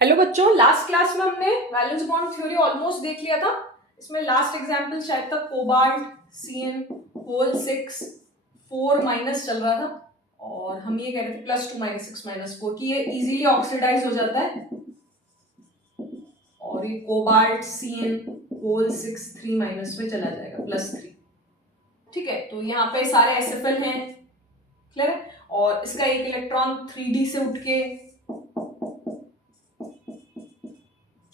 Hello बच्चों, last class में हमने वैलेंस बॉन्ड थ्योरी ऑलमोस्ट देख लिया था। इसमें लास्ट एग्जांपल शायद तक कोबाल्ट CN होल 6 4 माइनस चल रहा था और हम ये कह रहे थे +2 -6 -4 कि ये इजीली ऑक्सीडाइज हो जाता है और ये कोबाल्ट CN होल 6 3 माइनस में चला जाएगा +3। ठीक है, तो यहाँ पे सारे SFL हैं, क्लियर है। और इसका एक इलेक्ट्रॉन 3D से उठ के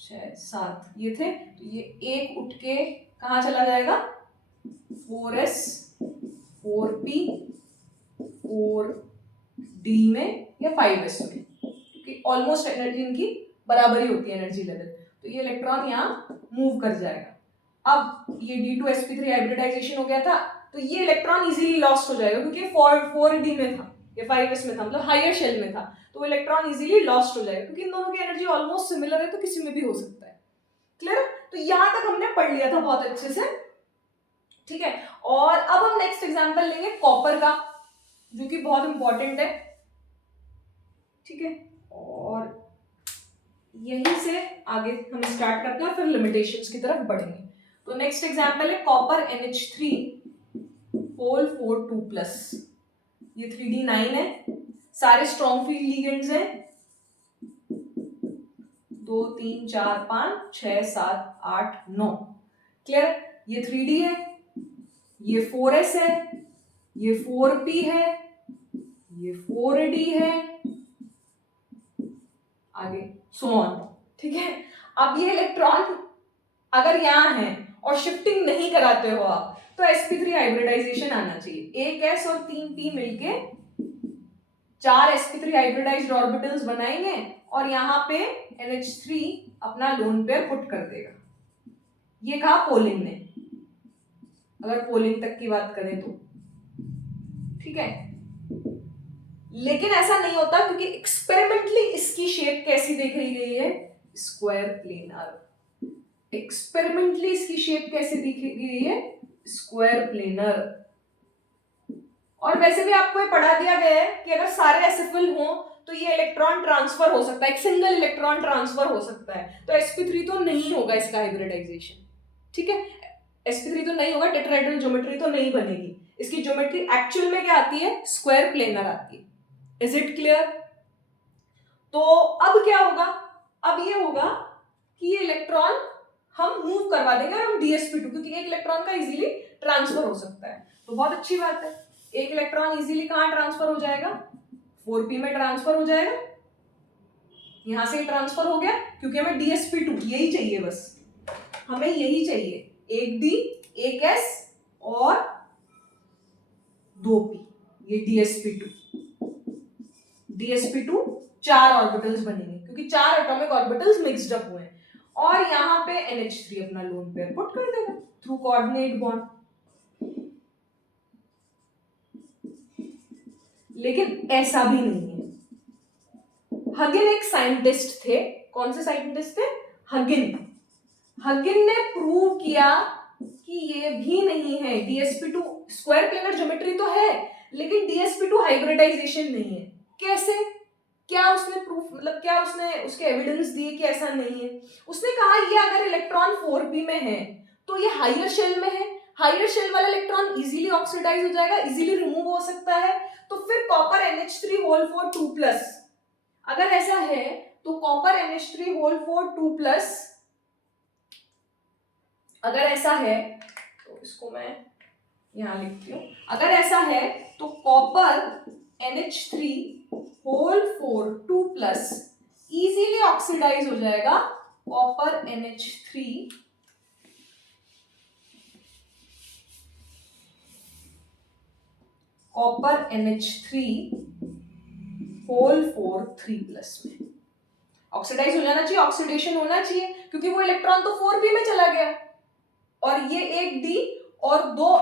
6 7 ये थे, तो ये एक उठ के कहाँ चला जाएगा 4s 4p 4d में या 5s में, क्योंकि ऑलमोस्ट एनर्जी इनकी बराबर ही होती है एनर्जी लेवल। तो ये इलेक्ट्रॉन यहाँ मूव कर जाएगा। अब ये D2sp3 हाइब्रिडाइजेशन हो गया था, तो ये इलेक्ट्रॉन इजीली लॉस्ट हो जाएगा क्योंकि 4d में था या 5s में था, मतलब हायर शेल में था, तो वो इलेक्ट्रॉन इजीली लॉस्ट हो जाएगा क्योंकि इन दोनों की एनर्जी ऑलमोस्ट सिमिलर है, तो किसी में भी हो सकता है। क्लियर? तो यहां तक हमने पढ़ लिया था बहुत अच्छे से। ठीक है, और अब हम नेक्स्ट एग्जांपल लेंगे कॉपर का, जो कि बहुत इंपॉर्टेंट है। ठीक है, और यहीं से आगे हम स्टार्ट करते हैं और फिर लिमिटेशंस की तरफ बढ़ेंगे। तो नेक्स्ट एग्जांपल है कॉपर NH3 होल 4 2+। ये 3D9 है, सारे स्ट्रॉन्ग फील्ड लिगेंड्स हैं, 2 3 4 5 6 7 8 9। क्लियर? ये 3D है, ये 4s है, ये 4p है, ये 4d है, आगे सो ऑन। ठीक है, अब ये इलेक्ट्रॉन अगर यहां है और शिफ्टिंग नहीं कराते हो आप, तो sp3 हाइब्रिडाइजेशन आना चाहिए। एक s और 3p मिलके 4 sp3 हाइब्रिडाइज्ड ऑर्बिटल्स बनाएंगे और यहाँ पे NH3 अपना लोन पेयर पुट कर देगा। ये कहा पोलिंग ने, अगर पोलिंग तक की बात करें तो। ठीक है, लेकिन ऐसा नहीं होता क्योंकि एक्सपेरिमेंटली इसकी शेप कैसी देख रही गई है, स्क्वायर प्लेनर। एक्सपेरिमेंटली इसकी शेप कैसे दिखी गई है, स्क्वायर प्लेनर। और वैसे भी आपको ये पढ़ा दिया गया है कि अगर सारे एसएफएल हो तो ये इलेक्ट्रॉन ट्रांसफर हो सकता है, एक सिंगल इलेक्ट्रॉन ट्रांसफर हो सकता है। तो sp3 तो नहीं होगा इसका हाइब्रिडाइजेशन। ठीक है, sp3 तो नहीं होगा, टेट्राहेड्रल ज्योमेट्री तो नहीं बनेगी। इसकी ज्योमेट्री एक्चुअल में क्या आती है, स्क्वायर प्लेनर आती है। Is it clear? तो अब क्या होगा, अब ये होगा कि ये इलेक्ट्रॉन हम मूव करवा देंगे और हम dsp2, क्योंकि एक इलेक्ट्रॉन का इजीली ट्रांसफर हो सकता है, तो बहुत अच्छी बात है। एक इलेक्ट्रॉन इजीली कहां ट्रांसफर हो जाएगा, 4p में ट्रांसफर हो जाएगा। यहां से ट्रांसफर हो गया क्योंकि हमें dsp2 यही चाहिए, बस हमें यही चाहिए, एक d एक s और 2p, ये dsp2। dsp2 4 ऑर्बिटल्स बनेंगे क्योंकि 4 एटॉमिक ऑर्बिटल्स मिक्स्ड अप हुए हैं, और यहां पे NH3 अपना लोन पेयर पुट कर देगा थ्रू कोऑर्डिनेट बॉन्ड। लेकिन ऐसा भी नहीं है। हगिन एक साइंटिस्ट थे, कौन से साइंटिस्ट थे, हगिन। हगिन ने प्रूव किया कि ये भी नहीं है, dsp2 स्क्वायर प्लेनर ज्योमेट्री तो है लेकिन dsp2 हाइब्रिडाइजेशन नहीं है। कैसे, क्या उसने प्रूफ, मतलब क्या उसने उसके एविडेंस दिए कि ऐसा नहीं है? उसने कहा ये अगर इलेक्ट्रॉन 4p में है तो ये हायर शेल में है, हायर शेल वाला इलेक्ट्रॉन इजीली ऑक्सीडाइज हो जाएगा, इजीली रिमूव हो सकता है, तो फिर कॉपर NH3 होल 4 2+। अगर ऐसा है तो कॉपर NH3 होल 4 2+, अगर ऐसा है तो इसको मैं यहां लिखती हूं, अगर ऐसा है तो copper NH3 whole 4 2+ easily oxidise हो जाएगा कॉपर NH3 होल 4 3+ में ऑक्सीडाइज हो जाना चाहिए, ऑक्सीडेशन होना चाहिए, क्योंकि वो इलेक्ट्रॉन तो 4p में चला गया और ये एक d और दो,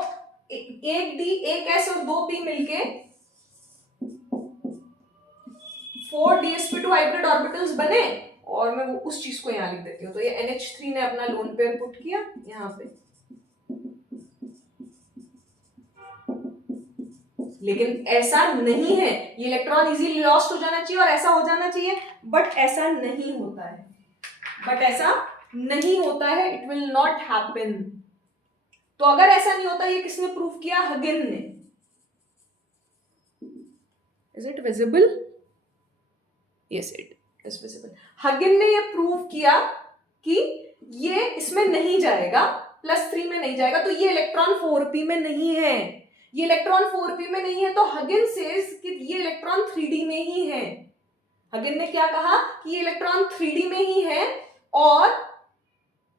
एक d एक s और 2p मिलके 4 dsp2 हाइब्रिड ऑर्बिटल्स बने, और मैं वो उस चीज को यहां लिख देती हूँ। तो ये NH3 ने अपना लोन पेयर पुट किया यहां पे, लेकिन ऐसा नहीं है, ये इलेक्ट्रॉन इजीली लॉस्ट हो जाना चाहिए और ऐसा हो जाना चाहिए, बट ऐसा नहीं होता है, इट विल नॉट हैपन। तो अगर ऐसा नहीं होता, ये किसने प्रूव किया? हगिन ने। Is it visible? Yes it is visible. हगिन ने ये प्रूव किया कि ये इसमें नहीं जाएगा, +3 में नहीं जाएगा, तो ये इलेक्ट्रॉन 4p में नहीं है, ये इलेक्ट्रॉन 4p में नहीं है, तो हगिन सेज कि ये इलेक्ट्रॉन 3d में ही है। हगिन ने क्या कहा कि ये इलेक्ट्रॉन 3d में ही है, और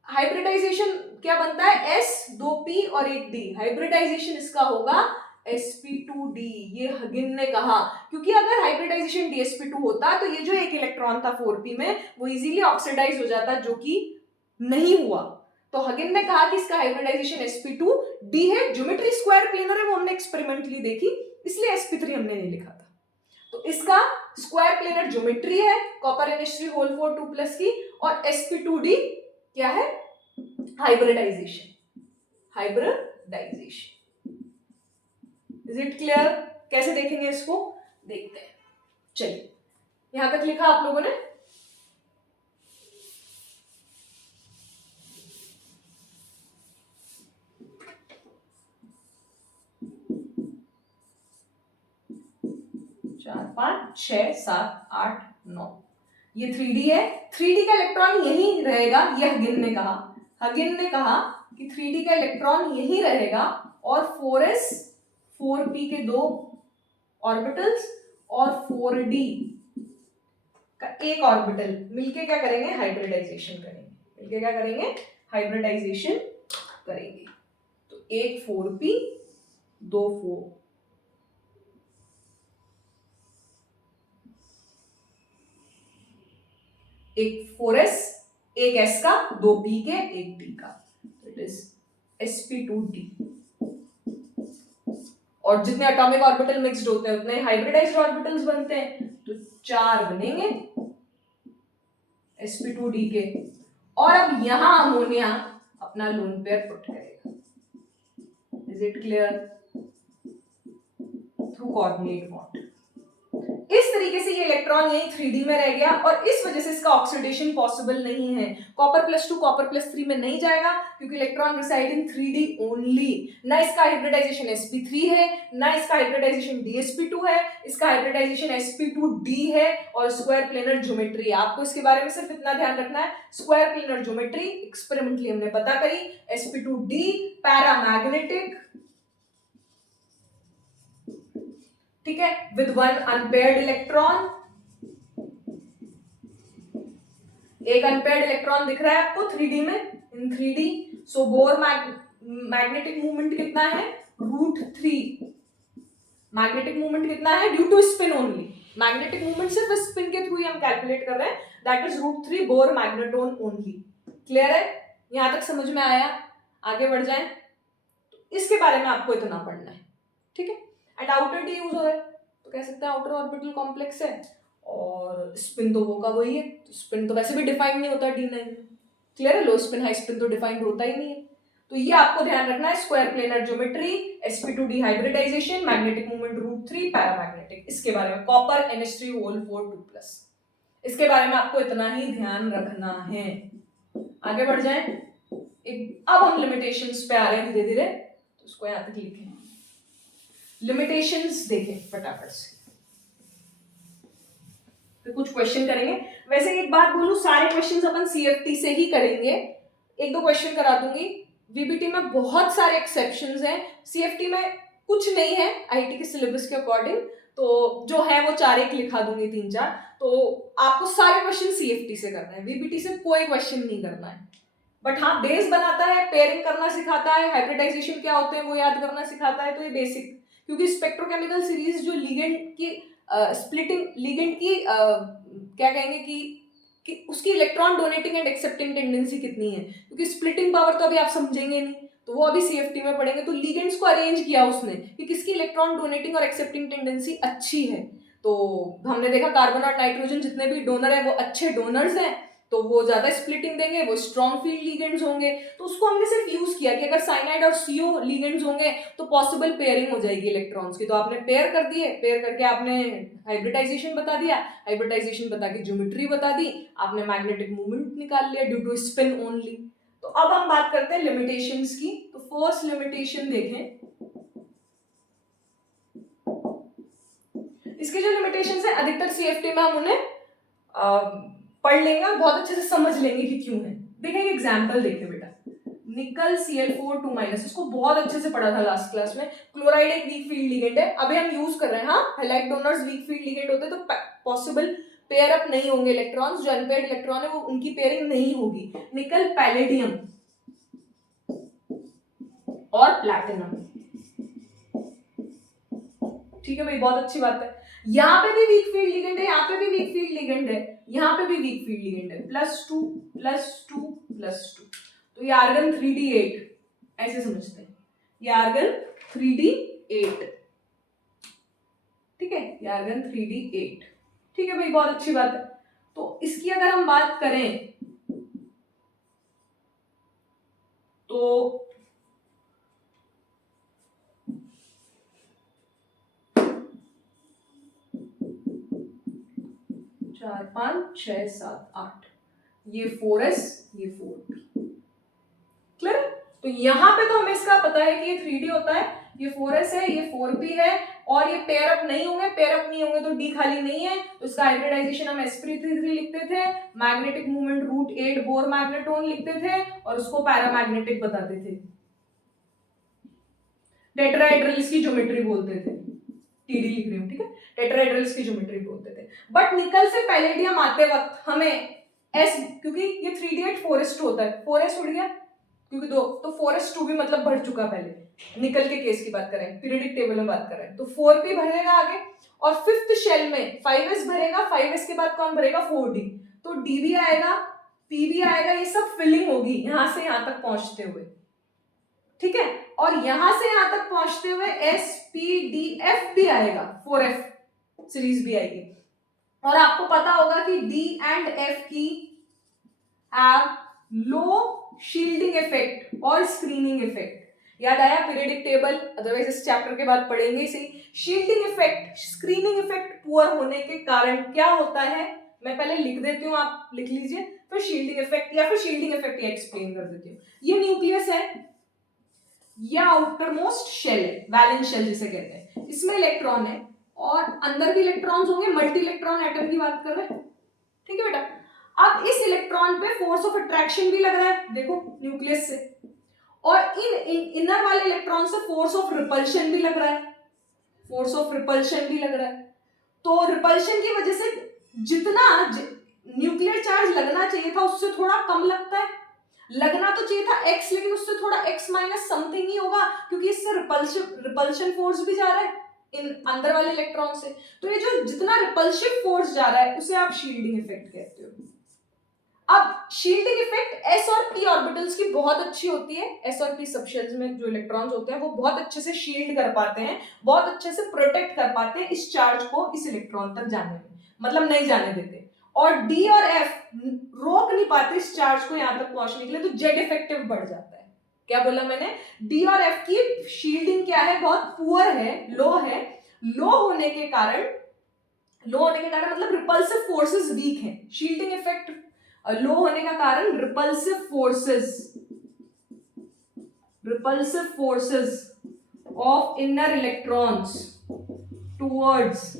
हाइब्रिडाइजेशन क्या बनता है? S 2p और 1d, हाइब्रिडाइजेशन इसका होगा sp2d, ये हगिन ने कहा। क्योंकि अगर हाइब्रिडाइजेशन dsp2 होता तो ये जो एक इलेक्ट्रॉन था 4p में वो इजीली ऑक्सीडाइज हो जाता, जो कि नहीं हुआ। तो हगिन ने कहा कि इसका हाइब्रिडाइजेशन sp2d है, ज्योमेट्री स्क्वायर प्लेनर है, वो हमने एक्सपेरिमेंटली देखी, इसलिए sp3 हमने नहीं लिखा था। तो इसका स्क्वायर प्लेनर ज्योमेट्री है, कॉपर NH3 होल 4 2+ की, और sp2d क्या है? हाइब्रिडाइजेशन। Is it clear? कैसे देखेंगे इसको? देखते हैं। चलिए, यहां तक लिखा आप लोगों ने? चार, 5, 6, 7, 8, 9, ये 3d है। 3d का इलेक्ट्रॉन यही रहेगा, ये हगिन ने कहा कि 3d का इलेक्ट्रॉन यही रहेगा, और 4s 4p के 2 ऑर्बिटल्स और 4d का एक ऑर्बिटल मिलके क्या करेंगे? हाइब्रिडाइजेशन करेंगे। तो एक 4p 2 4, एक 4s, एक s का, 2p के, एक d का, इट इज sp2d। और जितने एटॉमिक ऑर्बिटल मिक्स्ड होते हैं उतने हाइब्रिडाइज्ड ऑर्बिटल्स बनते हैं, तो 4 बनेंगे sp2d के। और अब यहां अमोनिया अपना लोन पेयर पुट करेगा। Is it clear? Through coordinate bond. इस तरीके से ये इलेक्ट्रॉन यही 3d में रह गया, और इस वजह से इसका ऑक्सीडेशन पॉसिबल नहीं है। कॉपर +2 कॉपर +3 में नहीं जाएगा, क्योंकि electron reside in 3d only. ना इसका हाइब्रिडाइजेशन sp3 है, ना इसका हाइब्रिडाइजेशन dsp2 है, इसका हाइब्रिडाइजेशन sp2d है, और स्क्वायर प्लेनर ज्योमेट्री। आपको इसके बारे में सिर्फ इतना ध्यान रखना है, स्क्वायर प्लेनर ज्योमेट्री एक्सपेरिमेंटली हमने पता करी, sp2d पैरामैग्नेटिक, ठीक है, विद 1 अनपेयर्ड इलेक्ट्रॉन। एक अनपेयर्ड इलेक्ट्रॉन दिख रहा है आपको 3d में, in 3d। So Bohr magnetic movement कितना है? √3। मैग्नेटिक मूवमेंट कितना है? Due to spin only. Magnetic movement सिर्फ स्पिन के थ्रू ही हम कैलकुलेट कर रहे हैं, that is √3 Bohr magneton only. Clear है? यहां तक समझ में आया? आगे बढ़ जाएं। इसके बारे में आपको इतना पढ़ना है, ठीक है। एंड आउटर डी यूज हो रहा है, तो कह सकते हैं आउटर ऑर्बिटल कॉम्प्लेक्स है, और स्पिन तो वो का वही है। स्पिन तो वैसे भी डिफाइंड नहीं होता D9 में। क्लियर है? लो स्पिन हाई स्पिन तो डिफाइंड होता ही नहीं है। तो ये आपको ध्यान रखना है, square planar geometry, sp2d hybridisation, magnetic movement √3 paramagnetic, इसके बारे में कॉपर NH3 होल 4 2+, इसके बारे में आपको इतना ही ध्यान रखना है। आगे बढ़ जाएं। अब हम लिमिटेशंस पे आ रहे हैं धीरे धीरे, तो उसको यहां तक लिखें। लिमिटेशंस देखें फटाफट से, तो कुछ क्वेश्चन करेंगे। वैसे एक बात बोलूं, सारे क्वेश्चंस अपन CFT से ही करेंगे, 1-2 क्वेश्चन करा दूंगी। VBT में बहुत सारे एक्सेप्शंस हैं, CFT में कुछ नहीं है IIT के सिलेबस के अकॉर्डिंग, तो जो है वो 4-1 लिखा दूंगी, 3-4। तो आपको सारे क्वेश्चन CFT से करना है, VBT से कोई क्वेश्चन नहीं करना है। बट हाँ, बेस बनाता है, पेयरिंग करना सिखाता है, हाइब्रिडाइजेशन क्या होते हैं वो याद करना सिखाता है, तो ये बेसिक। क्योंकि स्पेक्ट्रोकेमिकल सीरीज जो लिगेंड की स्प्लिटिंग, लिगेंड की क्या कहेंगे कि उसकी electron donating and accepting tendency कितनी है, क्योंकि स्प्लिटिंग पावर तो अभी आप समझेंगे नहीं, तो वो अभी CFT में पढ़ेंगे। तो लिगेंड्स को अरेंज किया उसने कि किसकी इलेक्ट्रॉन डोनेटिंग और एक्सेप्टिंग टेंडेंसी अच्छी है। तो हमने देखा कार्बन और नाइट्रोजन जितने भी डोनर है वो अच्छे डोनर्स हैं, तो वो ज्यादा स्प्लिटिंग देंगे, वो स्ट्रॉन्ग फील्ड लिगेंड्स होंगे। तो उसको हमने सिर्फ यूज किया कि अगर साइनाइड और CO लिगेंड्स होंगे तो पॉसिबल पेयरिंग हो जाएगी इलेक्ट्रॉन्स की। तो आपने पेयर कर दिए, पेयर करके आपने हाइब्रिडाइजेशन बता दिया, हाइब्रिडाइजेशन बता के ज्योमेट्री बता दी, आपने मैग्नेटिक मूवमेंट निकाल लिया ड्यू टू स्पिन ओनली। तो अब हम बात करते हैं लिमिटेशंस की। तो फर्स्ट लिमिटेशन देखें, इसके जो लिमिटेशंस है अधिकतर CFT में हम उन्हें पढ़ लेंगे और बहुत अच्छे से समझ लेंगे कि क्यों है। देखेंगे एग्जांपल देखें बेटा, निकल Cl4 2-, इसको बहुत अच्छे से पढ़ा था लास्ट क्लास में। क्लोराइड एक वीक फील्ड लिगेंड है, अभी हम यूज कर रहे हैं। हाँ, halide donors weak field ligand होते हैं तो पॉसिबल पेयर अप नहीं होंगे इलेक्ट्रॉन्स, जो अनपेयर्ड इलेक्ट्रॉन है वो उनकी पेयरिंग नहीं होगी। निकल पैलेडियम और प्लैटिनम, ठीक है भाई, बहुत अच्छी बात है। यहाँ पे भी वीक फील्ड लिगेंड है, यहाँ पे भी वीक फील्ड लिगेंड है, यहाँ पे भी वीक फील्ड लिगेंड है, +2 +2 +2। तो ये आर्गन 3d8 ऐसे समझते हैं, ये आर्गन 3d8, ठीक है, ये आर्गन 3d8, ठीक है भाई, बहुत अच्छी बात है। तो इसकी अगर हम बात करें तो 4 5 6 7 8, ये 4s, ये 4p, क्लियर। तो यहाँ पे तो हमें इसका पता है कि ये 3d होता है, ये 4s है, ये 4p है, और ये पेयर अप नहीं होंगे, पेयर अप नहीं होंगे तो d खाली नहीं है, तो इसका हाइब्रिडाइजेशन हम sp3 लिखते थे, मैग्नेटिक मूवमेंट √8 बोर मैग्नेटोन लिखते थे, और उसको पैरामैग्नेटिक बताते थे। टेट्राहेड्रल्स की ज्योमेट्री बोलते थे, TD लिख रही हूँ, ठीक है, टेट्राहेड्रल्स की ज्योमेट्री बोलते थे। बट निकल से पैलेडियम आते वक्त हमें S, क्योंकि ये 3d8 4s2 होता है, 4s उड़ गया क्योंकि 2, तो 4s2 भी मतलब बढ़ चुका पहले। निकल के केस की बात करें, पीरियडिक टेबल में बात करें तो 4p भरेगा आगे, और फिफ्थ शेल में 5s भरेगा, 5s के बाद कौन भरेगा 4d, तो d भी आएगा, p भी आएगा, ये सब फिलिंग होगी यहां से यहां तक पहुंचते हुए, ठीक है। और यहां से यहां तक पहुंचते हुए SPDF भी आएगा, 4f सीरीज भी आएगी। और आपको पता होगा कि D and F की हैव लो शील्डिंग इफेक्ट और स्क्रीनिंग इफेक्ट। याद आया पीरियडिक टेबल, अदरवाइज इस चैप्टर के बाद पढ़ेंगे इसे। Shielding effect, screening effect poor होने के कारण क्या होता है, मैं पहले लिख देती हूँ, आप लिख लीजिए, फिर शील्डिंग इफेक्ट, या फिर शील्डिंग इफेक्ट ये एक्सप्लेन कर देती हूँ। ये न्यूक्लियस है, यह आउटर मोस्ट शेल है, वैलेंस शेल जिसे कहते हैं, इसमें इलेक्ट्रॉन है और अंदर भी इलेक्ट्रॉन्स होंगे, मल्टी इलेक्ट्रॉन एटम की बात कर रहे हैं, ठीक है बेटा। अब इस इलेक्ट्रॉन पे फोर्स ऑफ अट्रैक्शन भी लग रहा है, देखो न्यूक्लियस से, और इन इनर वाले इलेक्ट्रॉन से फोर्स ऑफ रिपल्शन भी लग रहा है, फोर्स ऑफ रिपल्शन भी लग रहा है। तो रिपल्शन की वजह से जितना न्यूक्लियर चार्ज लगना चाहिए था उससे थोड़ा कम लगता है, लगना तो चाहिए था x, लेकिन उससे थोड़ा x माइनस समथिंग ही होगा, क्योंकि इससे रिपल्शन फोर्स भी जा रहा है इन अंदर वाले इलेक्ट्रॉन से। तो ये जो जितना रिपल्सिव फोर्स जा रहा है उसे आप शील्डिंग इफेक्ट कहते हो। अब शील्डिंग इफेक्ट s और p ऑर्बिटल्स की बहुत अच्छी होती है, s और p सबशेल्स में जो इलेक्ट्रॉन्स होते हैं वो बहुत अच्छे से शील्ड कर पाते हैं, बहुत अच्छे से प्रोटेक्ट कर पाते हैं इस चार्ज को इस इलेक्ट्रॉन तक जाने में, मतलब नहीं जाने देते। और D और F रोक नहीं पाते इस चार्ज को यहां तक पहुंचने के लिए, तो जेड इफेक्टिव बढ़ जाता है। क्या बोला मैंने, D और F की शील्डिंग क्या है, बहुत पुअर है, लो है। लो होने के कारण मतलब रिपल्सिव फोर्सेस वीक हैं, शील्डिंग इफेक्ट लो होने का कारण repulsive forces of inner electrons towards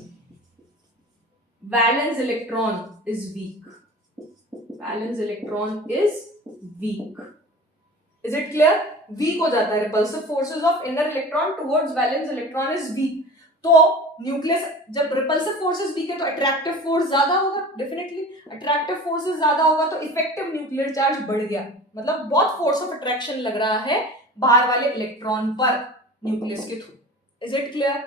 valence electron is weak. Valence electron is weak. Is it clear? Weak हो जाता है, repulsive forces of inner electron towards valence electron is weak. तो nucleus जब repulsive forces week है तो attractive force ज्यादा होगा, definitely attractive forces ज्यादा होगा तो इफेक्टिव न्यूक्लियर चार्ज बढ़ गया, मतलब बहुत फोर्स ऑफ अट्रैक्शन लग रहा है बाहर वाले इलेक्ट्रॉन पर न्यूक्लियस के थ्रू। Is it clear?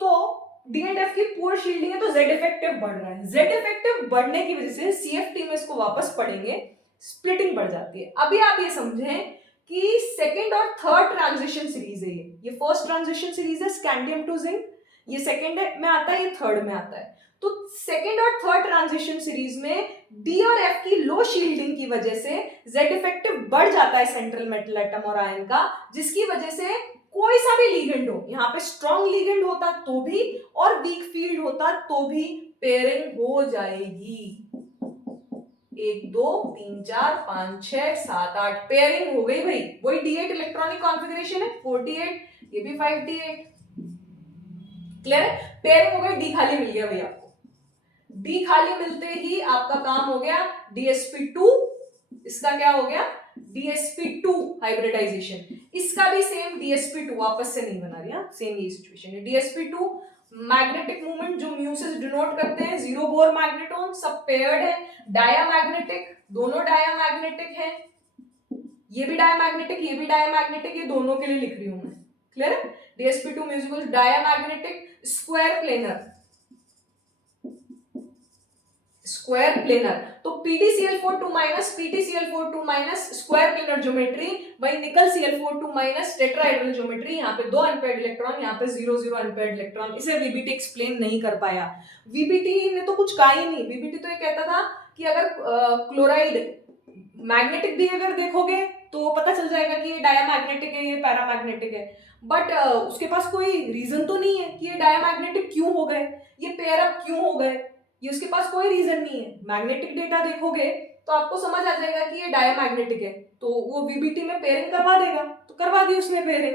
तो D एंड F की पुअर शील्डिंग है तो Z इफेक्टिव बढ़ रहा है, Z इफेक्टिव बढ़ने की वजह से CFT में इसको वापस पढ़ेंगे, स्प्लिटिंग बढ़ जाती है। अभी आप ये समझें कि सेकंड और थर्ड ट्रांजिशन सीरीज है, ये फर्स्ट ट्रांजिशन सीरीज है स्कैंडियम टू जिंक, ये सेकंड में आता है, ये थर्ड में आता है। तो सेकेंड और थर्ड ट्रांजिशन सीरीज में डी और एफ की लो शील्डिंग की वजह से जेड इफेक्टिव बढ़ जाता है सेंट्रल मेटल एटम और आयन का, जिसकी वजह से कोई सा भी लीगेंड हो, यहाँ पे स्ट्रॉन्ग लीगेंड होता तो भी और वीक फील्ड होता तो भी पेयरिंग हो जाएगी। 1 2 3 4 5 6 7 8 पेयरिंग हो गई भाई। वही D8 इलेक्ट्रॉनिक कॉन्फ़िगरेशन है, 4D8, ये भी 5D8। क्लियर है? पेयरिंग हो गई, डी खाली मिल गया भाई आपको। डी खाली मिलते ही आपका काम हो गया DsP2, इसका क्या हो गया DsP2 हाइब्रिडाइजेशन। इसका भी सेम DsP2, वापस से नहीं बना दिया, सेम यही सिचुएशन है। DsP2 मैग्नेटिक मूवमेंट जो म्यू से डिनोट करते हैं, जीरो बोर मैग्नेटॉन, सब पेयर्ड है, डायामैग्नेटिक, दोनों डायामैग्नेटिक है, ये भी डायामैग्नेटिक, ये भी डायामैग्नेटिक, ये दोनों के लिए लिख रही हूं मैं। क्लियर है? DsP2 musical diamagnetic, square planar, square planar. तो PdCl4 minus PtCl4 minus square planar geometry, वही निकल Cl4 माइनस टेट्राहेड्रल ज्योमेट्री, यहाँ पे 2 अनपेयर्ड इलेक्ट्रॉन, यहाँ पे 0 0 अनपेयर्ड इलेक्ट्रॉन। इसे VBT एक्सप्लेन नहीं कर पाया। VBT ने तो कुछ कहा ही नहीं। VBT तो ये कहता था कि अगर क्लोराइड मैग्नेटिक बिहेवियर देखोगे तो पता चल जाएगा कि ये डायामैग्नेटिक है, ये पैरामैग्नेटिक है, बट उसके पास कोई रीजन तो नहीं है कि ये डायामैग्नेटिक क्यों हो गए, ये पेयर अप क्यों हो गए, ये उसके पास कोई रीजन नहीं है। मैग्नेटिक डेटा देखोगे तो आपको समझ आ जाएगा कि ये डायामैग्नेटिक है, तो वो VBT में पेयरिंग करवा देगा, तो करवा दी उसने पेयरिंग,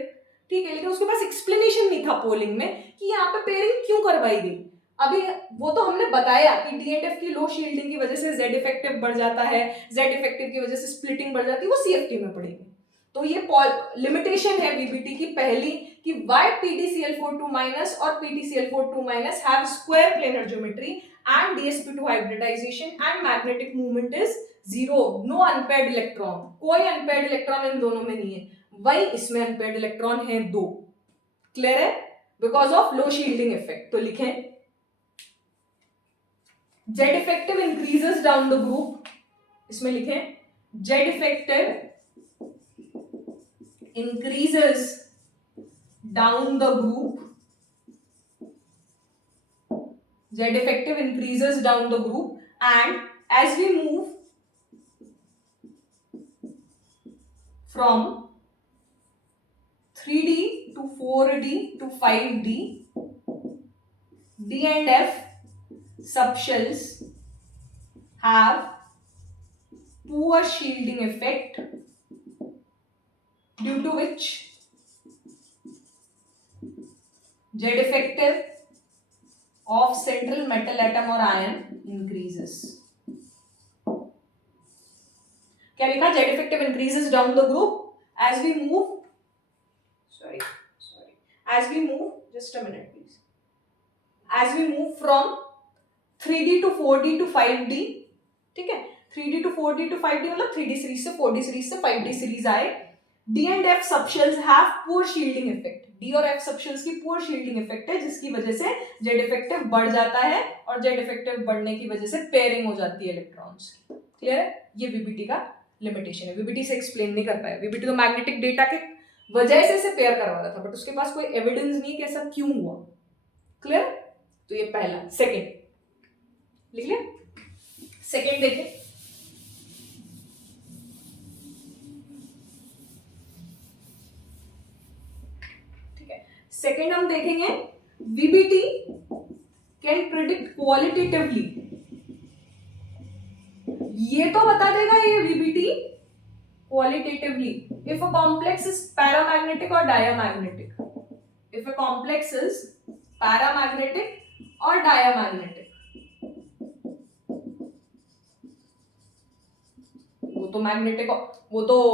ठीक है। लेकिन उसके पास एक्सप्लेनेशन नहीं था पोलिंग में कि यहाँ पे पेयरिंग क्यों करवाई गई। अभी वो तो हमने बताया कि डी एंड एफ की लो शील्डिंग की वजह से जेड इफेक्टिव बढ़ जाता है, जेड इफेक्टिव की वजह से स्प्लिटिंग बढ़ जाती है, वो CFT में पड़ेगी। तो ये लिमिटेशन है VBT की पहली कि व्हाई PtCl4 माइनस और PtCl4 minus have square planar geometry and DsP2 hybridisation and magnetic movement is 0, no unpaired electron, कोई अनपेयर्ड इलेक्ट्रॉन इन दोनों में नहीं है, वही इसमें अनपेयर्ड इलेक्ट्रॉन है 2। क्लियर है? Because of low shielding effect. तो लिखें Z effective increases down the group, इसमें लिखें Z effective increases down the group, Z effective increases down the group, and as we move from 3D to 4D to 5D, D and F subshells have poor shielding effect, due to which Z effective of central metal atom or ion increases. क्या लिखा? Z effective increases down the group as we move, as we move, just a minute please, as we move from 3D to 4D to 5D, ठीक है, 3D to 4D to 5D मतलब 3D series से 4D series से 5D series आए। D and F subshells have poor shielding effect, D और F subshells की poor shielding effect है, जिसकी वजह से Z effective बढ़ जाता है, और Z effective बढ़ने की वजह से पेयरिंग हो जाती है इलेक्ट्रॉन्स की। क्लियर है? ये VBT का लिमिटेशन है। VBT से एक्सप्लेन नहीं कर पाया। VBT तो मैग्नेटिक डेटा के वजह से पेयर करवा रहा था, बट उसके पास कोई एविडेंस नहीं कि ऐसा क्यों हुआ। क्लियर? तो ये पहला। सेकेंड लिख लिया? सेकेंड देखें, ठीक है। सेकेंड हम देखेंगे VBT कैन प्रिडिक्ट क्वालिटेटिवली। ये तो बता देगा ये VBT qualitatively if a complex is paramagnetic और diamagnetic, if a complex is paramagnetic और डायामैग्नेटिक। वो तो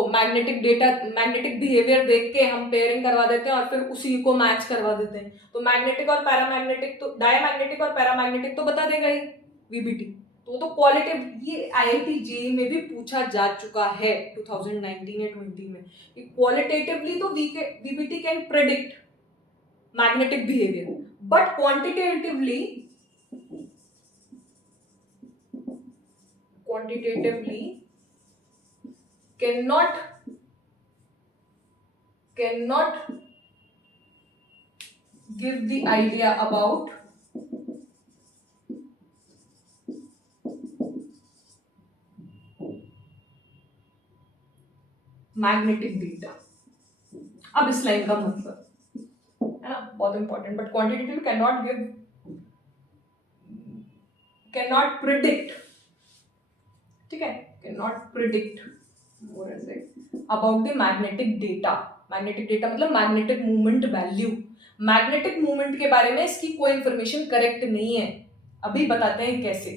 मैग्नेटिक डेटा, मैग्नेटिक बिहेवियर देख के हम पेयरिंग करवा देते हैं और फिर उसी को मैच करवा देते हैं। तो मैग्नेटिक और पैरामैग्नेटिक, तो डायामैग्नेटिक और पैरामैग्नेटिक तो बता देगा ही VBT। तो क्वालिटेटिव, ये IIT JEE में भी पूछा जा चुका है 2019 या 20 में कि क्वालिटेटिवली तो VBT can predict magnetic behaviour, but quantitatively cannot give the idea about magnetic data. अब इस लाइन का मतलब है ना बहुत important, but quantitative can not predict, ठीक है, can not predict more about the magnetic data. Magnetic data मतलब magnetic movement value. Magnetic movement के बारे में इसकी कोई इंफॉर्मेशन करेक्ट नहीं है। अभी बताते हैं कैसे।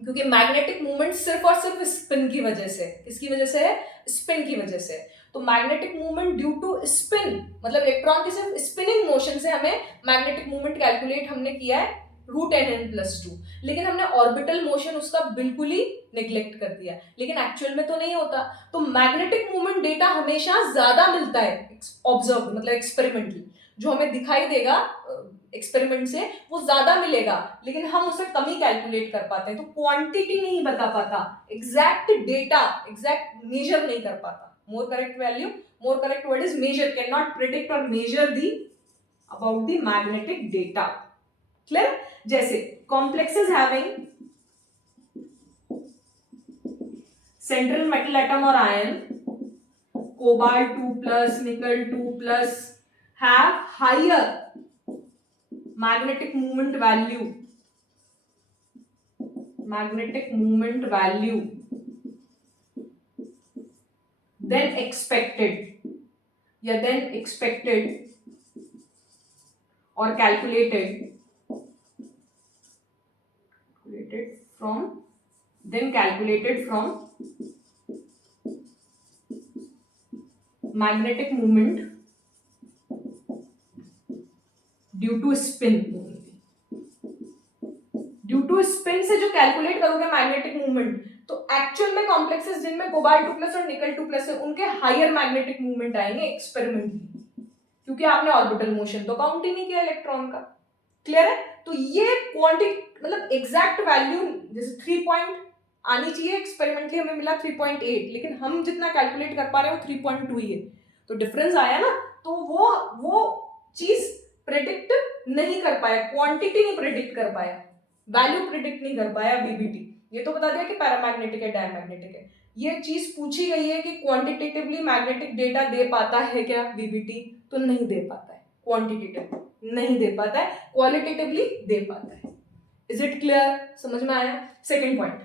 क्योंकि मैग्नेटिक मूवमेंट सिर्फ और सिर्फ स्पिन की वजह से, किसकी वजह से है, स्पिन की वजह से। तो magnetic movement due to spin मतलब इलेक्ट्रॉन की सिर्फ स्पिनिंग मोशन से हमें मैग्नेटिक मूवमेंट कैलकुलेट हमने किया है √n+2, लेकिन हमने ऑर्बिटल मोशन उसका बिल्कुल ही नेग्लेक्ट कर दिया, लेकिन एक्चुअल में तो नहीं होता। तो मैग्नेटिक मूवमेंट डेटा हमेशा ज्यादा मिलता है ऑब्जर्व मतलब एक्सपेरिमेंटली, जो हमें दिखाई देगा एक्सपेरिमेंट से वो ज्यादा मिलेगा, लेकिन हम उसे कम ही कैलकुलेट कर पाते हैं। तो क्वांटिटी नहीं बता पाता, एग्जैक्ट डेटा एग्जैक्ट मेजर नहीं कर पाता। More correct value, more correct word is measure, can not predict और measure the about the magnetic data. Clear? जैसे complexes having central metal atom और ion, cobalt 2+, nickel 2+, have higher magnetic moment value than expected or calculated from magnetic moment due to spin. Due to spin से जो calculate करोगे magnetic movement, तो actual में complexes जिनमें cobalt 2+ और nickel 2+ है उनके हायर मैग्नेटिक मूवमेंट आएंगे एक्सपेरिमेंटली, क्योंकि आपने ऑर्बिटल मोशन तो काउंट ही नहीं किया इलेक्ट्रॉन का। क्लियर है? तो ये क्वांटिटी मतलब एग्जैक्ट वैल्यू जैसे 3 पॉइंट आनी चाहिए, एक्सपेरिमेंटली हमें मिला 3.8, लेकिन हम जितना कैलकुलेट कर पा रहे हैं वो 3.2 ही है, तो डिफरेंस आया ना। तो वो चीज प्रेडिक्ट नहीं कर पाया, क्वांटिटी नहीं प्रेडिक्ट कर पाया, वैल्यू प्रेडिक्ट नहीं कर पाया वीबीटी। ये तो बता दिया कि पैरामैग्नेटिक है डायमैग्नेटिक है। ये चीज पूछी गई है कि क्वांटिटेटिवली मैग्नेटिक डेटा दे पाता है क्या वीबीटी, तो नहीं दे पाता है। क्वांटिटेटिव नहीं दे पाता है, क्वालिटेटिवली दे पाता है। Is it clear? समझ में आया? Second point,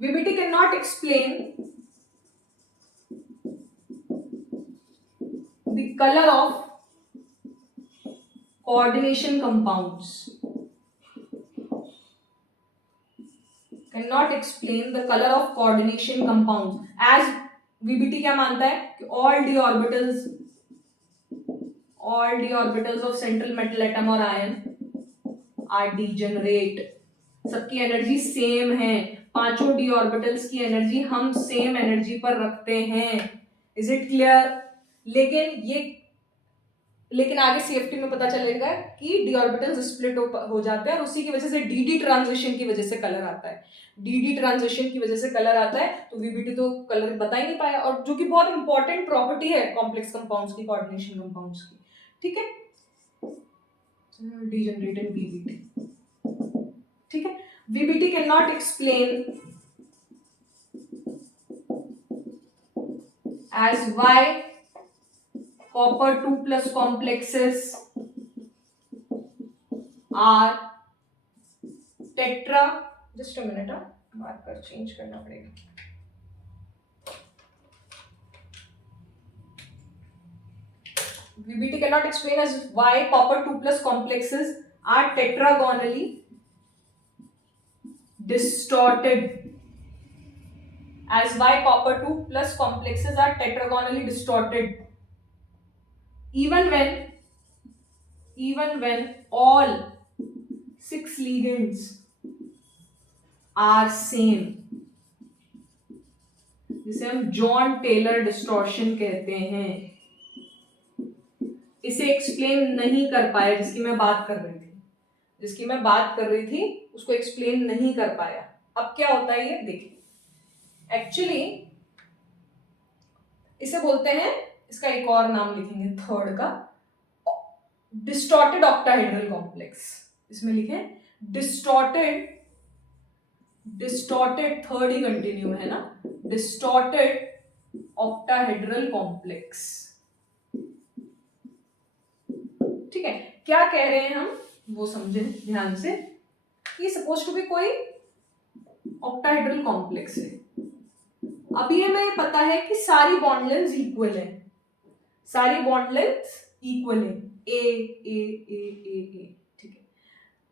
VBT cannot explain the color of coordination compounds. Cannot explain the color of coordination compounds. As VBT क्या मानता है कि all d orbitals of central metal atom और ion are degenerate. सबकी energy same है, पांचों D orbitals की energy हम सेम एनर्जी पर रखते हैं। Is it clear? लेकिन आगे सीएफटी में पता चलेगा कि डी ऑर्बिटल्स स्प्लिट हो जाते हैं और उसी की वजह से डीडी ट्रांजिशन की वजह से कलर आता है। डीडी ट्रांजिशन की वजह से कलर आता है, तो वीबीटी तो कलर बता ही नहीं पाया, और जो कि बहुत इंपॉर्टेंट प्रॉपर्टी है कॉम्प्लेक्स कंपाउंड्स की, कोऑर्डिनेशन कंपाउंड्स की। ठीक है, डीजनरेटेड वीबीटी। ठीक है, VBT cannot explain as why copper 2+ complexes are tetra, just a minute, marker change करना पड़ेगा। VBT cannot explain as why copper 2+ complexes are tetragonally distorted, as why copper 2+ complexes are tetragonally distorted even when all 6 ligands are same, जिसे हम John Taylor distortion कहते हैं। इसे explain नहीं कर पाया, जिसकी मैं बात कर रही थी उसको एक्सप्लेन नहीं कर पाया। अब क्या होता है ये देखिए। एक्चुअली इसे बोलते हैं, इसका एक और नाम लिखेंगे थर्ड का, डिस्टॉर्टेड ऑक्टाहेड्रल कॉम्प्लेक्स। इसमें लिखें डिस्टॉर्टेड डिस्टॉर्टेड, थर्ड ही कंटिन्यू है ना, डिस्टॉर्टेड ऑक्टाहेड्रल कॉम्प्लेक्स। ठीक है, क्या कह रहे हैं हम वो समझे ध्यान से, कि सपोज टू बी कोई ऑक्टाहेड्रल कॉम्प्लेक्स है। अब ये हमें पता है कि सारी बॉन्ड लेंथ इक्वल है, सारी बॉन्ड लेंथ इक्वल है, ए ए ए ए ए। ठीक है,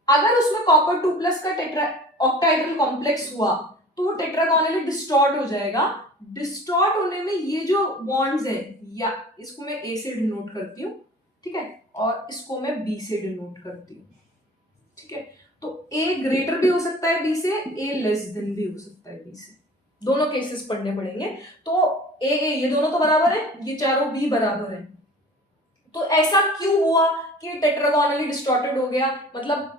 अगर उसमें कॉपर 2+ का टेट्रा ऑक्टाहेड्रल कॉम्प्लेक्स हुआ तो वो टेट्रागोनली डिस्टॉर्ट हो जाएगा। डिस्टॉर्ट होने में ये जो बॉन्ड्स है, या इसको मैं ए से डिनोट करती हूँ, ठीक है, और इसको मैं बी से डिनोट करती हूँ। ठीक है, तो ए ग्रेटर भी हो सकता है बी से, ए लेस देन भी हो सकता है बी से, दोनों केसेस पढ़ने पड़ेंगे। तो ए ये दोनों तो बराबर है, ये चारों बी बराबर है। तो ऐसा क्यों हुआ कि टेट्रागोनली डिस्टॉर्टेड हो गया, मतलब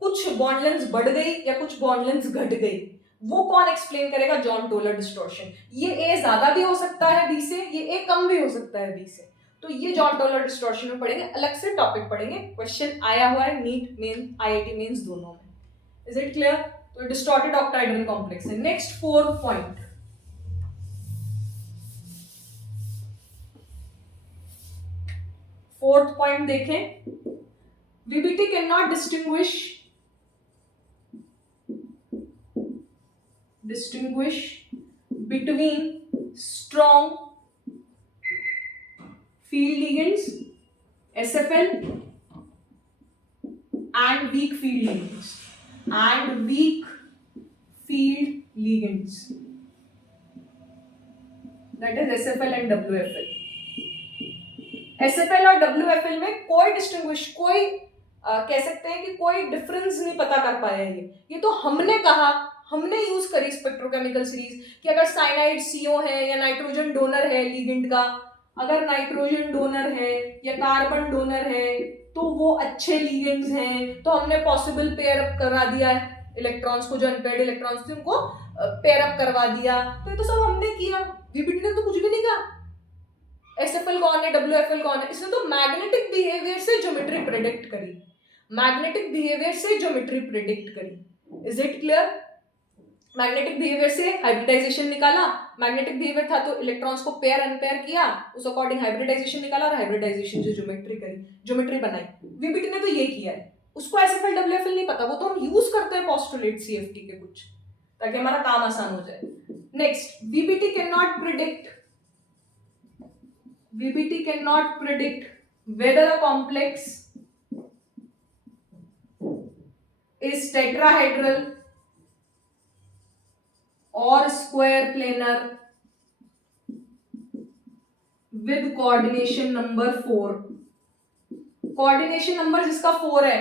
कुछ बॉन्ड लेंथ बढ़ गई या कुछ बॉन्ड लेंथ घट गई, वो कौन एक्सप्लेन करेगा? Jahn Teller distortion. ये ए ज्यादा भी हो सकता है बी से, ये ए कम भी हो सकता है बी से, तो ये जॉन टोलर डिस्टॉर्शन में पढ़ेंगे, अलग से टॉपिक पढ़ेंगे। क्वेश्चन आया हुआ है नीट मेन आईआईटी मेंस दोनों में। Is it clear? तो डिस्टॉर्टेड ऑक्टाहेड्रल कॉम्प्लेक्स है। Next fourth point, fourth point देखें, VBT can not distinguish between strong field ligands SFL and weak field ligands, that is SFL and WFL। SFL और WFL में कोई distinguish, कोई कह सकते हैं कि कोई डिफरेंस नहीं पता कर पाया ये तो हमने कहा, हमने यूज करी स्पेक्ट्रोकेमिकल सीरीज कि अगर साइनाइड CO है या नाइट्रोजन डोनर है लिगेंड का, अगर नाइट्रोजन डोनर है या कार्बन डोनर है तो वो अच्छे लिगेंड्स हैं, तो हमने पॉसिबल पेयर अप करा दिया इलेक्ट्रॉन्स को, जो अनपेयर्ड इलेक्ट्रॉन्स थे उनको पेयर अप करवा दिया। तो ये तो सब हमने किया, VBT ने तो कुछ भी नहीं कहा। SFL कौन है, WFL कौन है? इसने तो मैग्नेटिक बिहेवियर से ज्योमेट्री प्रेडिक्ट करी, मैग्नेटिक बिहेवियर से ज्योमेट्री प्रेडिक्ट करी। Is it clear? Magnetic behaviour से हाइब्रिडाइजेशन निकाला, मैग्नेटिक बिहेवियर था तो इलेक्ट्रॉन्स को पेयर अनपेयर किया, उस अकॉर्डिंग हाइब्रिडाइजेशन निकाला, और हाइब्रिडाइजेशन से ज्योमेट्री करी, ज्योमेट्री बनाई। VBT ने तो ये किया है, उसको SFL WFL नहीं पता, वो तो हम यूज करते हैं पोस्टुलेट CFT के कुछ, ताकि हमारा काम आसान हो जाए। Next, VBT can not predict whether a complex is tetrahedral or square planar with coordination number 4। Coordination number जिसका 4 है,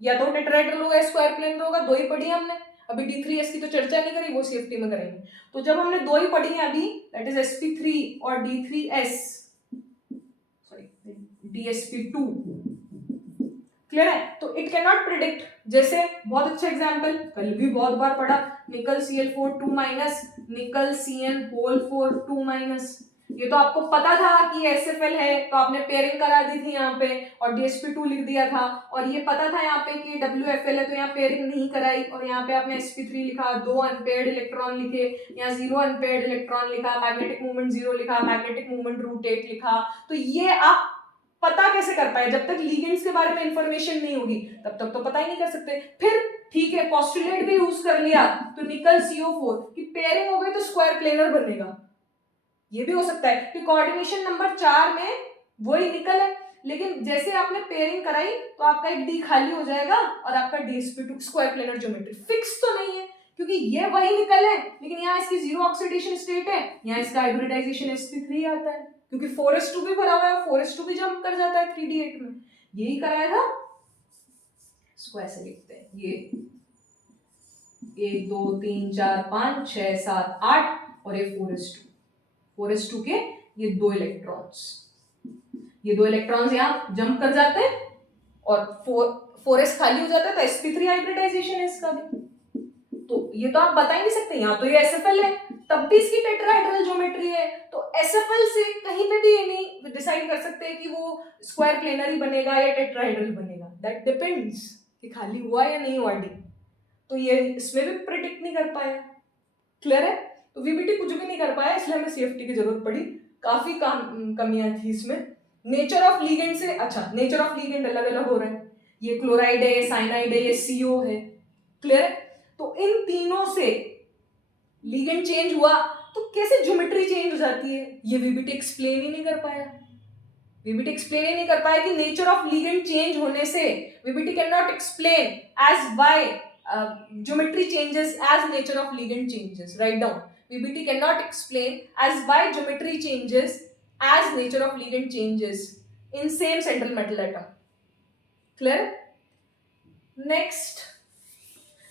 या तो टेट्राहेड्रल होगा, स्क्वायर प्लेनर होगा, दो ही पढ़ी हमने अभी। D3S की तो चर्चा नहीं करी, वो CFT में करेंगे। तो जब हमने दो ही पढ़ी है अभी, दैट इज sp3 और D3S, DSP2, क्लियर है? तो इट कैन नॉट प्रिडिक्ट, जैसे बहुत अच्छा एग्जांपल कल भी बहुत बार पढ़ा, निकल Cl4 2-, निकल CnH4 2-। ये तो आपको पता था कि SFL है तो आपने पेयरिंग करा दी थी यहाँ पे और DSP2 लिख दिया था, और ये पता था यहाँ पे कि WFL है तो यहाँ पेयरिंग नहीं कराई, और यहाँ पे आपने sp3 लिखा, 2 अनपेयर्ड इलेक्ट्रॉन लिखे, यहाँ 0 अनपेयर्ड इलेक्ट्रॉन लिखा, मैग्नेटिक मूवमेंट 0 लिखा, मैग्नेटिक मूवमेंट √8 लिखा। तो ये आप पता कैसे कर पाए? जब तक लिगेंड्स के बारे में इंफॉर्मेशन नहीं होगी तब तक तो पता ही नहीं कर सकते। फिर ठीक है, पोस्टुलेट भी यूज कर लिया, तो निकल CO4 की पेयरिंग हो गई तो स्क्वायर प्लेनर बनेगा, ये भी हो सकता है कि कोऑर्डिनेशन नंबर 4 में वही निकल है, लेकिन जैसे आपने पेयरिंग कराई तो आपका एक D खाली हो जाएगा और आपका DSP2 square planar geometry fix तो नहीं है, क्योंकि ये वही निकल है, लेकिन यहाँ इसकी 0 ऑक्सीडेशन स्टेट है, यहाँ इसका हाइब्रिडाइजेशन sp3 आता है, क्योंकि 4s2 भी भरा हुआ है, 4s2 भी जंप कर जाता है 3d8 में, यही कराया था। इसको ऐसे लिखते हैं, ये 1 2 3 4 5 6 7 8 और ये 4s2 के ये दो इलेक्ट्रॉन्स यहाँ जंप कर जाते हैं और 4s खाली हो जाता है, तो sp3 हाइब्रिडाइजेशन है इसका भी। तो ये तो आप बता ही नहीं सकते, यहाँ तो ये SFL है तब भी इसकी टेट्राहेड्रल ज्योमेट्री है, तो SFL से कहीं पे भी ये नहीं डिसाइड कर सकते कि वो स्क्वायर प्लेनर ही बनेगा या टेट्राहेड्रल बनेगा, दैट डिपेंड्स कि खाली हुआ या नहीं हुआ D। तो ये इसमें भी प्रिडिक्ट नहीं कर पाया। क्लियर है? तो वीबीटी कुछ भी नहीं कर पाया, इसलिए हमें सीएफटी की जरूरत पड़ी। काफी कमियां थी इसमें। नेचर ऑफ लीगेंड से, अच्छा नेचर ऑफ लीगेंड अलग अलग हो रहा है, ये क्लोराइड है, ये साइनाइड है, ये सीओ है। क्लियर है? तो इन तीनों से लीगेंड चेंज हुआ, तो कैसे ज्योमेट्री चेंज हो जाती है, ये वीबीटी एक्सप्लेन ही नहीं कर पाया। वीबीटी एक्सप्लेन ही नहीं कर पाया कि नेचर ऑफ लीगेंड चेंज होने से VBT can not explain as why geometry changes as nature of ligand changes. Write down. VBT cannot explain as why geometry changes as nature of ligand changes in same central metal atom. Clear? Next,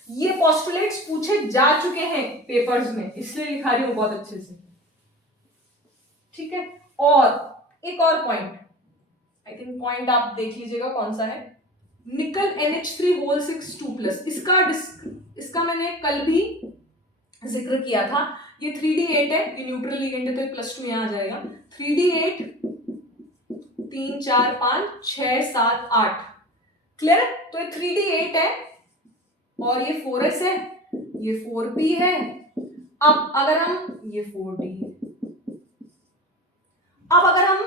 ये postulates पूछे जा चुके हैं papers में, इसलिए लिखा रही हूं बहुत अच्छे से। ठीक है? और एक और पॉइंट, आई थिंक पॉइंट आप देख लीजिएगा कौन सा है, निकल NH3+, इसका मैंने कल भी जिक्र किया था। ये 3D8 है, ये न्यूट्रल लिगेंड है तो +2 यहां आ जाएगा। 3D8 3 4 5 6 7 8। क्लियर? तो ये 3D8 है और ये 4s है, ये 4p है। अब अगर हम, ये 4d है, अब अगर हम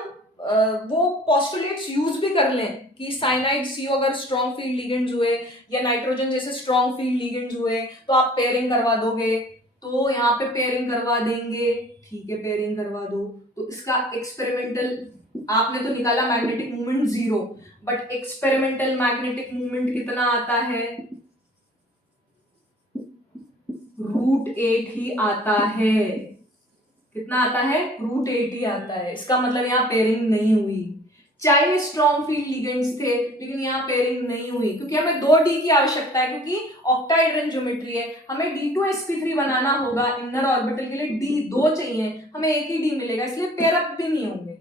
वो पोस्टुलेट्स यूज भी कर लें कि साइनाइड सीओ अगर स्ट्रॉन्ग फील्ड लिगेंड्स हुए या नाइट्रोजन जैसे स्ट्रॉन्ग फील्ड लिगेंड्स हुए तो आप पेयरिंग करवा दोगे, तो यहाँ पे पेयरिंग करवा देंगे। ठीक है, पेयरिंग करवा दो। तो इसका एक्सपेरिमेंटल आपने तो निकाला magnetic movement 0, but experimental magnetic movement कितना आता है, √8 ही आता है। कितना आता है? √8 ही आता है। इसका मतलब यहाँ पेयरिंग नहीं हुई, चाहे स्ट्रॉन्ग फील्ड लिगेंड्स थे, लेकिन यहाँ पेयरिंग नहीं हुई क्योंकि हमें 2D की आवश्यकता है, क्योंकि ऑक्टाहेड्रल ज्योमेट्री है, हमें D2sp3 बनाना होगा। इनर ऑर्बिटल के लिए D2 चाहिए, हमें एक ही D मिलेगा, इसलिए पेयर अप भी नहीं होंगे।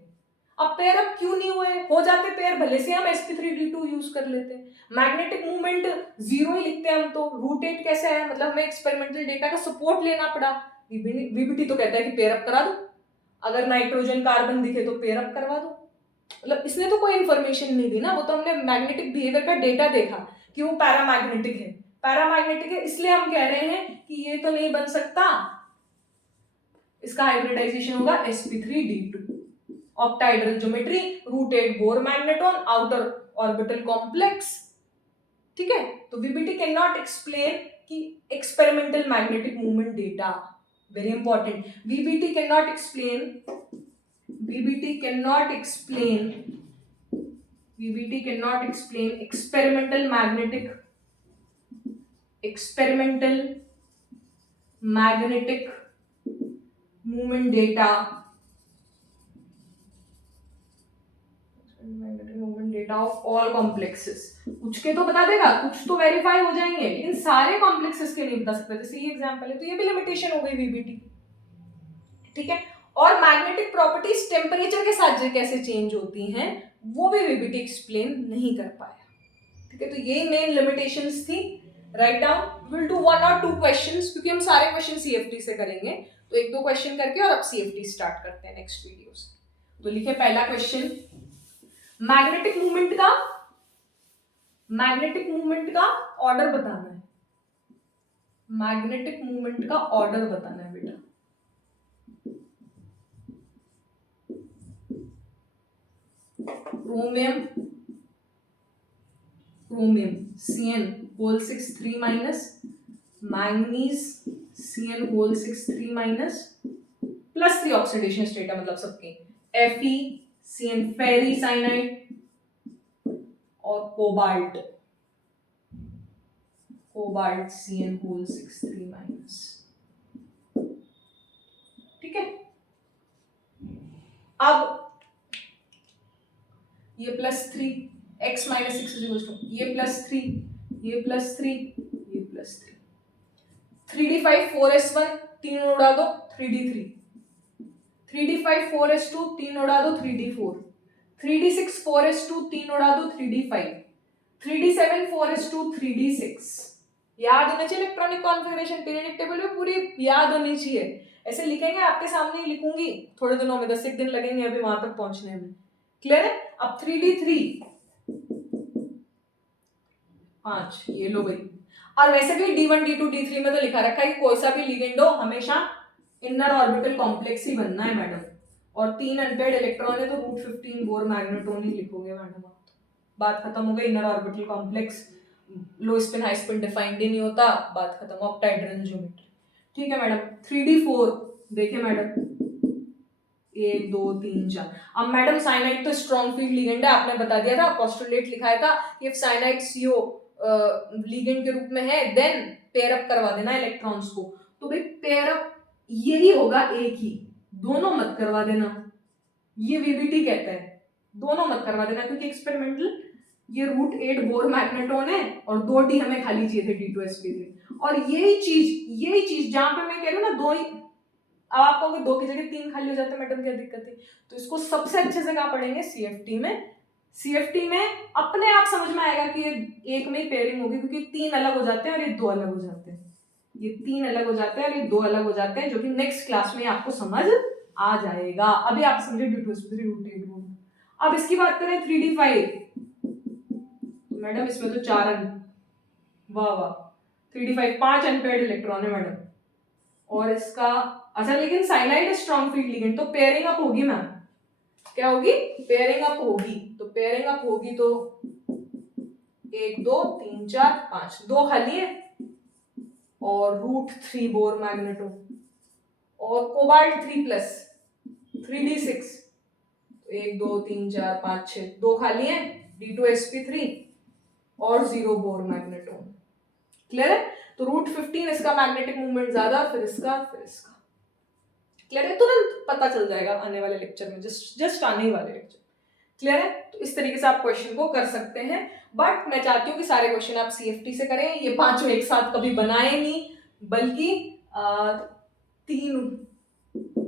अब पेयर अप क्यों नहीं हुए? हो जाते पेयर, भले से हम sp3d2 यूज कर लेते हैं। मैग्नेटिक मूवमेंट 0 ही लिखते हैं हम, तो √8 कैसे आया? मतलब हमें एक्सपेरिमेंटल डेटा का सपोर्ट लेना पड़ा। वीबीटी तो कहता है कि पेयर अप करा दो, अगर नाइट्रोजन कार्बन दिखे तो पेयर अप करवा दो। मतलब इसने तो कोई इंफॉर्मेशन नहीं दी ना, वो तो हमने मैग्नेटिक बिहेवियर का डेटा देखा कि वो पैरामैग्नेटिक है। पैरामैग्नेटिक है इसलिए हम कह रहे हैं कि ये तो नहीं बन सकता, इसका हाइब्रिडाइजेशन होगा sp3d2। Octahedral geometry, √8 bore magneton, outer orbital complex. ठीक है? तो वीबीटी कैन नॉट एक्सप्लेन कि experimental magnetic movement data, very important. VBT can not explain experimental magnetic movement data, of all complexes. कुछ के तो बता देगा, कुछ तो वेरीफाई हो जाएंगे, लेकिन सारे कॉम्प्लेक्सेस के नहीं बता सकता। जैसे ये एग्जांपल है, तो ये भी लिमिटेशन हो गई वीबीटी। ठीक है? और मैग्नेटिक प्रॉपर्टीज टेम्परेचर के साथ कैसे चेंज होती हैं, वो भी वीबीटी एक्सप्लेन नहीं कर पाया। ठीक है? तो यही मेन लिमिटेशंस थी। Write down. Will do 1 or 2 questions, क्योंकि हम सारे क्वेश्चन सीएफटी से करेंगे, तो 1-2 क्वेश्चन करके और अब सीएफटी स्टार्ट करते हैं नेक्स्ट वीडियो से। तो लिखे पहला क्वेश्चन, मैग्नेटिक मूवमेंट का ऑर्डर बताना है। मैग्नेटिक मूवमेंट का ऑर्डर बताना है बेटा। Chromium CN6 3-, manganese CN6 3-, +3 oxidation state है, मतलब सबके Fe CN फेरी साइनाइड और कोबाल्ट CN6 3-। ठीक है? अब ये +3 x - 6 ये +3 ये +3 ये +3 3d5 4s1 3 उड़ा दो 3d3 3d5 4s2 3 उड़ा दो 3d4 3d6 4s2 3 उड़ा दो 3d5 3d7 4s2 3d6। याद होना चाहिए इलेक्ट्रॉनिक कॉन्फ़िगरेशन, पीरियोडिक टेबल में पूरी याद होनी चाहिए। ऐसे लिखेंगे, आपके सामने ही लिखूंगी थोड़े दिनों में, 10 दिन लगेंगे अभी वहां तक पहुंचने में। क्लियर है? अब 3d3 5 ये लो भाई, और वैसे भी D1 D2 D3 में तो लिखा रखा है कि कोई सा भी लिगेंड हो हमेशा इनर ऑर्बिटल कॉम्प्लेक्स ही बनना है मैडम, और 3 अनपेयर्ड इलेक्ट्रॉन है तो √15 बोर मैग्नेटोन ही लिखोगे मैडम आप। बात खत्म हो गई, inner orbital complex low spin high spin defined ही नहीं होता, बात खत्म। ऑक्टाहेड्रल ज्योमेट्री, ठीक है मैडम। 3D4 देखे मैडम, 1 2 3 4। अब मैडम साइनाइड तो स्ट्रॉन्ग फील्ड लिगेंड है, आपने बता दिया था, पोस्टुलेट लिखाया था कि इफ साइनाइड CO लिगेंड के रूप में है देन पेयर अप करवा देना इलेक्ट्रॉन्स को। तो भाई पेयर अप यही होगा एक ही, दोनों मत करवा देना, ये VBT कहता है, दोनों मत करवा देना क्योंकि एक्सपेरिमेंटल ये √8 बोर मैग्नेटोन है और 2D हमें खाली चाहिए थे D2sp3। और यही चीज जहां पे मैं कह रही हूँ ना दो ही, अब आप कहोगे 2 की जगह 3 खाली हो जाते मैडम क्या दिक्कत है, तो इसको सबसे अच्छे से कहाँ पढ़ेंगे, CFT में। CFT में अपने आप समझ में आएगा कि ये एक में ही पेयरिंग होगी क्योंकि 3 अलग हो जाते हैं और ये 2 अलग हो जाते हैं, ये 3 अलग हो जाते हैं और ये 2 अलग हो जाते हैं, जो कि नेक्स्ट क्लास में आपको समझ आ जाएगा। अभी आप समझे D2sp3 √8 बोर। अब इसकी बात करें 3D5, तो मैडम इसमें तो 4 वाह वाह, 3D5 5 अनपेयर्ड इलेक्ट्रॉन है मैडम, और इसका अच्छा, लेकिन साइनाइड स्ट्रॉन्ग फील्ड लिगेंड तो पेयरिंग अप होगी मैम, क्या होगी, पेयरिंग अप होगी। तो पेयरिंग अप होगी तो 1 2 3 4 5, 2 खाली है और √3 बोर मैग्नेटोन और कोबाल्ट 3+ 3D6, 1 2 3 4 5 6, 2 खाली है, D2sp3 और 0 बोर मैग्नेटोन। क्लियर है, तो √15 इसका मैग्नेटिक मूवमेंट ज्यादा, फिर इसका क्लियर है, तुरंत पता चल जाएगा आने वाले लेक्चर में, जस्ट आने ही वाले लेक्चर। क्लियर है, तो इस तरीके से आप क्वेश्चन को कर सकते हैं, बट मैं चाहती हूँ कि सारे क्वेश्चन आप CFT से करें, ये पांचों एक साथ कभी बनाए नहीं, बल्कि 3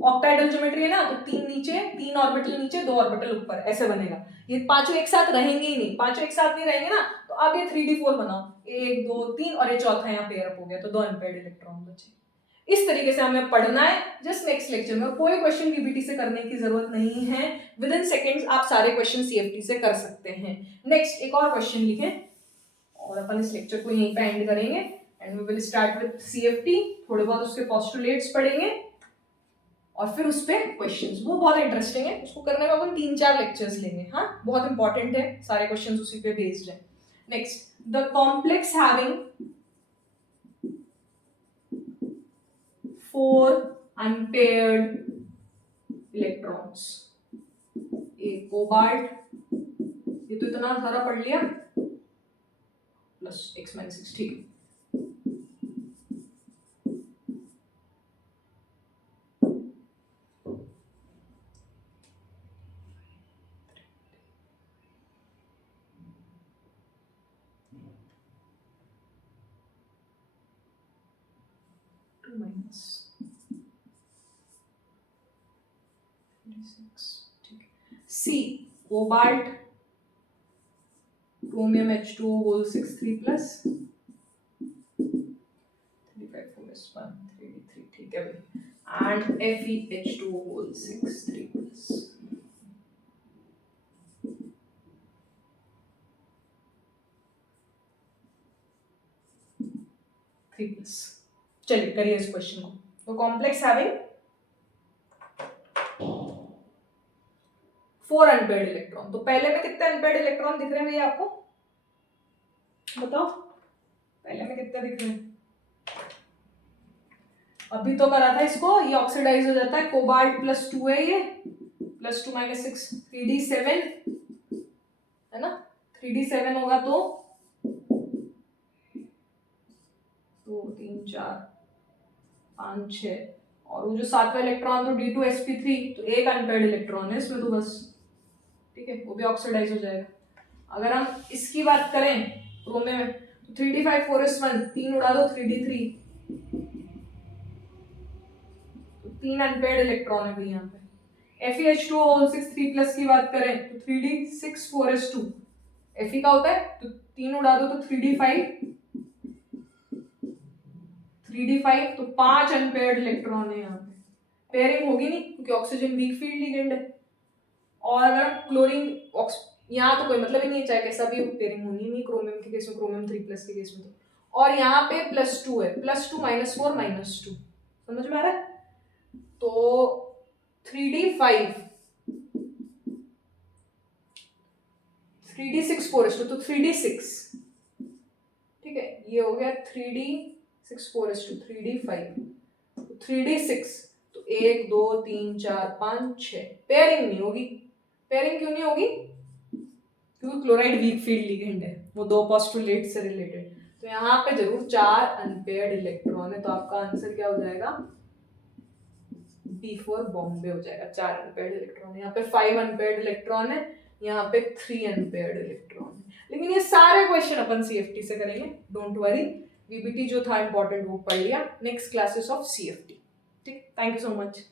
ऑक्टाहेड्रल ज्योमेट्री है ना, तो 3 नीचे 3 ऑर्बिटल नीचे 2 ऑर्बिटल ऊपर, ऐसे बनेगा। ये पांचों एक साथ रहेंगे ही नहीं, पांचों एक साथ नहीं रहेंगे ना, तो अब ये 3D4 बनाओ, 1 2 3 और ये चौथा यहाँ पेयर अप हो गया, तो 2 अनपेयर्ड इलेक्ट्रॉन बचे। इस तरीके से हमें पढ़ना है जस्ट नेक्स्ट लेक्चर में, कोई क्वेश्चन VBT से करने की जरूरत नहीं है, विद इन सेकेंड्स आप सारे क्वेश्चन CFT से कर सकते हैं। नेक्स्ट एक और क्वेश्चन लिखें और अपन इस लेक्चर को यहीं पे एंड करेंगे, and we will start with CFT, थोड़े बहुत उसके पोस्टुलेट्स पढ़ेंगे और फिर उस पे क्वेश्चंस, वो बहुत इंटरेस्टिंग है, उसको करने में अपन 3-4 लेक्चर्स लेंगे, हाँ बहुत इंपॉर्टेंट है, सारे क्वेश्चंस उसी पे बेस्ड है। Next, the complex having 4 unpaired electrons, एक कोबाल्ट, ये तो इतना सारा पढ़ लिया, प्लस x-6, ठीक है। C cobalt, chromium H2O whole 6 3+, 354s1 3D3, ठीक है भाई, एंड FeH2O होल 6 3+, 3+। चलिए करिए इस क्वेश्चन को। तो कॉम्प्लेक्स हैविंग 4 अनपेयर्ड इलेक्ट्रॉन, तो पहले में कितने अनपेयर्ड इलेक्ट्रॉन दिख रहे हैं भैया आपको, बताओ पहले में कितने दिख रहे हैं, अभी तो करा था इसको, ये ऑक्सीडाइज हो जाता है, कोबाल्ट +2 है, ये +2 - 6 3D7 है ना, 3D7 होगा तो 2 3 4 5 6, और वो जो 7वां इलेक्ट्रॉन तो D2sp3, तो एक अनपेयर्ड इलेक्ट्रॉन है इसमें तो बस, ठीक है, वो भी ऑक्सीडाइज हो जाएगा। अगर हम इसकी बात करें क्रोमियम में, तो 3D5 4s1, 3 उड़ा दो 3D3, तो 3 अनपेयर्ड इलेक्ट्रॉन है भाई यहाँ पे। FeH2O होल 6 3+ की बात करें तो 3D6 4s2, Fe का होता है तो 3 उड़ा दो तो 3D5, तो 5 अनपेयर्ड इलेक्ट्रॉन है यहाँ पे, पेयरिंग होगी नहीं क्योंकि ऑक्सीजन वीक फील्ड लिगेंड है। और अगर क्लोरीन, यहाँ तो कोई मतलब ही नहीं है, चाहे कैसा भी पेयरिंग होनी नहीं, क्रोमियम के केस में, क्रोमियम 3+ के केस में तो। और यहाँ पे +2 है, +2 -4 -2, समझ में आ रहा है? तो 3d5 3d6 4:2, तो 3d6, ठीक है, ये हो गया 3d6 4:2, 3d5, तो 3d6, तो 1 2 3 4 5 6, पेयरिंग नहीं होगी। पेयरिंग क्यों नहीं होगी? क्योंकि क्लोराइड वीक फील्ड लिगेंड है, वो 2 पोस्टुलेट से रिलेटेड। तो यहाँ पे जरूर 4 अनपेयर्ड इलेक्ट्रॉन है, तो आपका आंसर क्या हो जाएगा? B4 बॉम्बे हो जाएगा। 4 अनपेयर्ड इलेक्ट्रॉन, यहाँ पे 5 अनपेयर्ड इलेक्ट्रॉन है, यहाँ पे 3 अनपेयर्ड इलेक्ट्रॉन है। लेकिन ये सारे क्वेश्चन अपन CFT से करेंगे, डोंट वरी। VBT जो था इंपॉर्टेंट वो पढ़ लिया, नेक्स्ट क्लासेस ऑफ CFT। ठीक, थैंक यू सो मच।